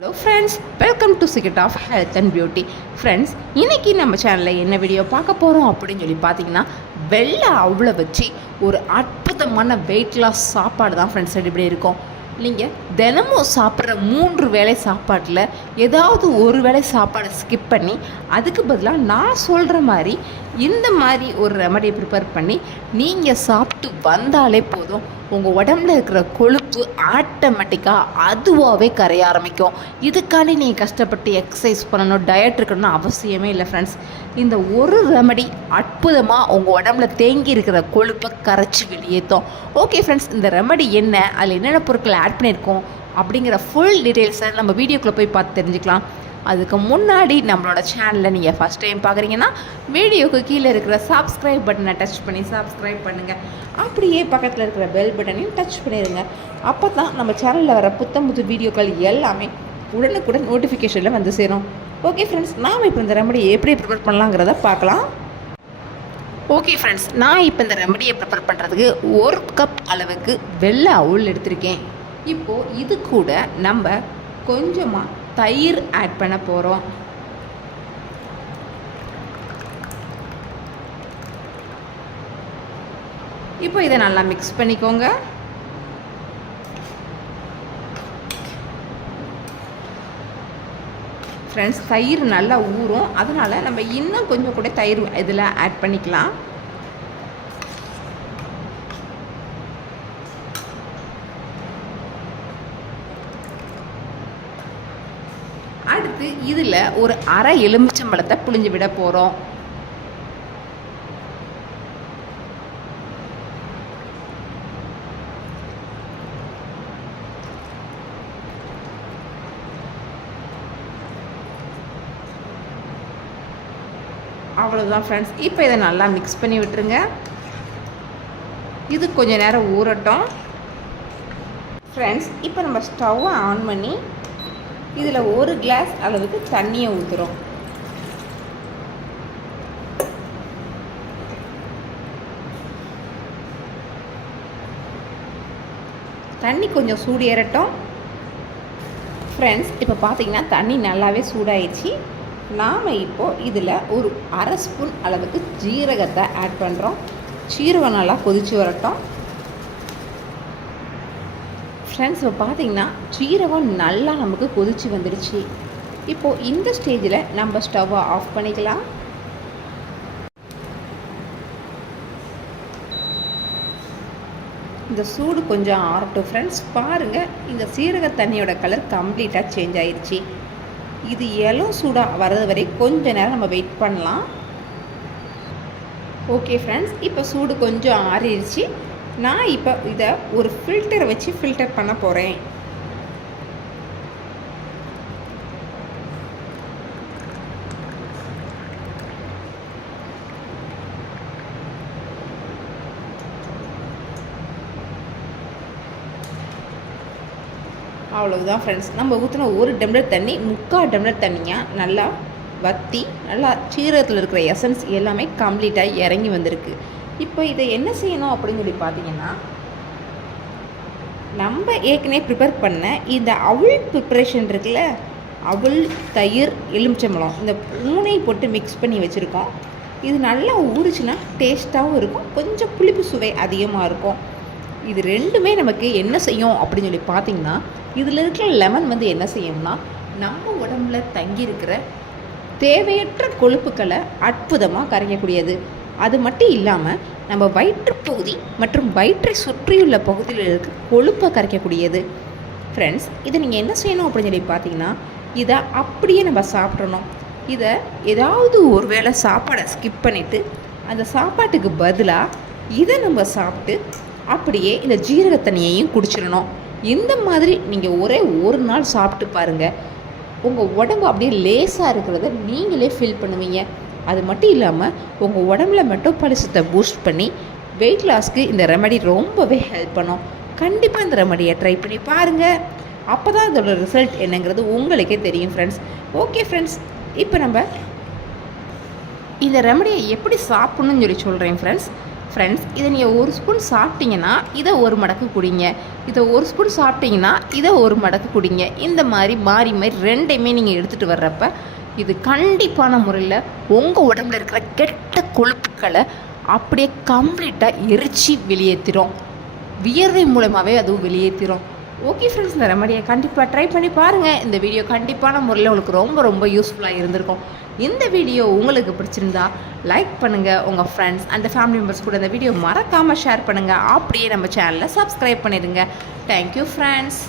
Hello friends welcome to secret of health and beauty friends இன்னைக்கு நம்ம சேனலில் என்ன வீடியோ பார்க்க போகிறோம் அப்படின்னு சொல்லி பார்த்தீங்கன்னா வெள்ளை அவ்வளோ வச்சு ஒரு அற்புதமான வெயிட் லாஸ் சாப்பாடு தான் ஃப்ரெண்ட்ஸ் இப்படி இருக்கும். நீங்கள் தினமும் சாப்பிட்ற மூன்று வேளை சாப்பாட்டில் ஏதாவது ஒரு வேளை சாப்பாடை ஸ்கிப் பண்ணி அதுக்கு பதிலாக நான் சொல்கிற மாதிரி இந்த மாதிரி ஒரு ரெமடியை ப்ரிப்பேர் பண்ணி நீங்கள் சாப்பிட்டு வந்தாலே போதும். உங்கள் உடம்புல இருக்கிற கொழுப்பு ஆட்டோமேட்டிக்காக அதுவாகவே கரைய ஆரம்பிக்கும். இதுக்காண்டி நீங்கள் கஷ்டப்பட்டு எக்ஸசைஸ் பண்ணணும் டயட் இருக்கணும்னு அவசியமே இல்லை ஃப்ரெண்ட்ஸ் இந்த ஒரு ரெமடி அற்புதமாக உங்கள் உடம்புல தேங்கி இருக்கிற கொழுப்பை கரைச்சி வெளியேற்றும். ஓகே ஃப்ரெண்ட்ஸ் இந்த ரெமடி என்ன? அதில் என்னென்ன பொருட்களை ஆட் பண்ணியிருக்கோம்? அப்படிங்கிற ஃபுல் டீட்டெயில்ஸை நம்ம வீடியோக்குள்ளே போய் பார்த்து தெரிஞ்சுக்கலாம். அதுக்கு முன்னாடி நம்மளோட சேனலை நீங்கள் ஃபஸ்ட் டைம் பார்க்குறீங்கன்னா வீடியோக்கு கீழே இருக்கிற சப்ஸ்கிரைப் பட்டனை டச் பண்ணி சப்ஸ்கிரைப் பண்ணுங்கள் அப்படியே பக்கத்தில் இருக்கிற பெல் பட்டனையும் டச் பண்ணிடுங்க. அப்போ தான் நம்ம சேனலில் வர புத்தம் புது வீடியோக்கள் எல்லாமே உடனுக்குடன் நோட்டிஃபிகேஷனில் வந்து சேரும். ஓகே ஃப்ரெண்ட்ஸ் நாம் இப்போ இந்த ரெமடி எப்படி ப்ரிப்பேர் பண்ணலாங்கிறத பார்க்கலாம். ஓகே ஃப்ரெண்ட்ஸ் நான் இப்போ இந்த ரெமடியை ப்ரிப்பேர் பண்ணுறதுக்கு ஒரு கப் அளவுக்கு வெள்ளை அவுள் எடுத்திருக்கேன். இப்போது இது கூட நம்ம கொஞ்சமாக தயிர் ஆட் பண்ண போகிறோம் இப்போ இதை நல்லா மிக்ஸ் பண்ணிக்கோங்க. ஃப்ரெண்ட்ஸ் தயிர் நல்லா ஊறும். அதனால் நம்ம இன்னும் கொஞ்சம் கூட தயிர் இதில் ஆட் பண்ணிக்கலாம். அடுத்து இதில் ஒரு அரை எலுமிச்சம்பழத்தை புளிஞ்சு விட போகிறோம் அவ்வளோதான் ஃப்ரெண்ட்ஸ் இப்போ இதை நல்லா மிக்ஸ் பண்ணி விட்டுருங்க. இது கொஞ்சம் நேரம் ஊறட்டும். ஃப்ரெண்ட்ஸ் இப்போ நம்ம ஸ்டவ்வை ஆன் பண்ணி இதில் ஒரு கிளாஸ் அளவுக்கு தண்ணியை ஊற்றுறோம் தண்ணி கொஞ்சம் சூடு ஏறட்டும். ஃப்ரெண்ட்ஸ் இப்போ பார்த்தீங்கன்னா தண்ணி நல்லாவே சூடாயிடுச்சு. நாம் இப்போது இதில் ஒரு அரை ஸ்பூன் அளவுக்கு ஜீரகத்தை ஆட் பண்ணுறோம் சீரகம் நல்லா கொதிச்சு வரட்டும். ஃப்ரெண்ட்ஸ் இப்போ பார்த்தீங்கன்னா ஜீரகம் நல்லா நமக்கு கொதிச்சு வந்துடுச்சு. இப்போது இந்த ஸ்டேஜில் நம்ம ஸ்டவ்வை ஆஃப் பண்ணிக்கலாம். இந்த சூடு கொஞ்சம் ஆறட்டும் ஃப்ரெண்ட்ஸ் பாருங்கள் இந்த சீரக தண்ணியோட கலர் கம்ப்ளீட்டாக சேஞ்ச் ஆயிடுச்சு இது எலோ சூடாக வர்றது வரை கொஞ்ச நேரம் நம்ம வெயிட் பண்ணலாம். ஓகே ஃப்ரெண்ட்ஸ் இப்போ சூடு கொஞ்சம் ஆறிடுச்சு. நான் இப்போ இதை ஒரு ஃபில்டர் வச்சு ஃபில்டர் பண்ண போகிறேன் அவ்வளவுதான் ஃப்ரெண்ட்ஸ் நம்ம ஊற்றின ஒரு டம்ளர் தண்ணி முக்கால் டம்ளர் தண்ணியாக நல்லா வற்றி நல்லா சீரகத்தில் இருக்கிற எசன்ஸ் எல்லாமே கம்ப்ளீட்டாக இறங்கி வந்திருக்கு. இப்போ இதை என்ன செய்யணும் அப்படின்னு சொல்லி பார்த்தீங்கன்னா நம்ம ஏற்கனவே ப்ரிப்பேர் பண்ண இந்த அவுள் ப்ரிப்பரேஷன் இருக்குல்ல அவுள் தயிர் எலுமிச்சம்பழம் இந்த மூணையும் போட்டு மிக்ஸ் பண்ணி வச்சுருக்கோம். இது நல்லா ஊறுச்சுன்னா டேஸ்ட்டாகவும் இருக்கும். கொஞ்சம் புளிப்பு சுவை அதிகமாக இருக்கும். இது ரெண்டுமே நமக்கு என்ன செய்யும் அப்படின்னு சொல்லி பார்த்தீங்கன்னா இதில் இருக்கிற லெமன் வந்து என்ன செய்யும்னா நம்ம உடம்புல தங்கியிருக்கிற தேவையற்ற கொழுப்புக்களை அற்புதமாக கரைக்கக்கூடியது. அது மட்டும் இல்லாமல் நம்ம வயிற்றுப்பகுதி மற்றும் வயிற்றை சுற்றியுள்ள பகுதியில் இருக்க கொழுப்பை கரைக்கக்கூடியது. ஃப்ரெண்ட்ஸ் இதை நீங்கள் என்ன செய்யணும் அப்படின்னு சொல்லி பார்த்தீங்கன்னா இதை அப்படியே நம்ம சாப்பிட்றணும் இதை ஏதாவது ஒரு வேளை சாப்பாடை ஸ்கிப் பண்ணிவிட்டு அந்த சாப்பாட்டுக்கு பதிலாக இதை நம்ம சாப்பிட்டு அப்படியே இந்த ஜீரக தண்ணியையும் குடிச்சிடணும். இந்த மாதிரி நீங்கள் ஒரே ஒரு நாள் சாப்பிட்டு பாருங்கள் உங்கள் உடம்பு அப்படியே லேசாக இருக்கிறத நீங்களே ஃபீல் பண்ணுவீங்க. அது மட்டும் இல்லாமல் உங்கள் உடம்புல மெட்டோபாலிசத்தை பூஸ்ட் பண்ணி வெயிட் லாஸ்க்கு இந்த ரெமடி ரொம்பவே ஹெல்ப் பண்ணும். கண்டிப்பாக இந்த ரெமடியை ட்ரை பண்ணி பாருங்கள் அப்போ தான் அதோட ரிசல்ட் என்னங்கிறது உங்களுக்கே தெரியும் ஃப்ரெண்ட்ஸ் ஓகே ஃப்ரெண்ட்ஸ் இப்போ நம்ம இந்த ரெமடியை எப்படி சாப்பிட்ணுன்னு சொல்லி சொல்கிறேன் ஃப்ரெண்ட்ஸ் ஃப்ரெண்ட்ஸ் இதை நீங்கள் ஒரு ஸ்பூன் சாப்பிட்டீங்கன்னா இதை ஒரு மடக்கு குடிங்க. இதை ஒரு ஸ்பூன் சாப்பிட்டீங்கன்னா இதை ஒரு மடக்கு குடிங்க. இந்த மாதிரி மாறி மாறி ரெண்டையுமே நீங்கள் எடுத்துகிட்டு வர்றப்ப இது கண்டிப்பான முறையில் உங்கள் உடம்புல இருக்கிற கெட்ட கொழுப்புக்களை அப்படியே கம்ப்ளீட்டாக எரிச்சு வெளியேற்றிடும் வியர்வை மூலமாகவே அதுவும் வெளியேற்றிடும் ஓகே ஃப்ரெண்ட்ஸ் இந்த ரெமடியை கண்டிப்பாக ட்ரை பண்ணி பாருங்கள் இந்த வீடியோ கண்டிப்பான முறையில் உங்களுக்கு ரொம்ப ரொம்ப யூஸ்ஃபுல்லாக இருந்திருக்கும். இந்த வீடியோ உங்களுக்கு பிடிச்சிருந்தா லைக் பண்ணுங்கள் உங்கள் ஃப்ரெண்ட்ஸ் அண்ட் ஃபேமிலி மெம்பர்ஸ் கூட இந்த வீடியோ மறக்காமல் ஷேர் பண்ணுங்கள் அப்படியே நம்ம சேனலை சப்ஸ்கிரைப் பண்ணிடுங்க. Thank you friends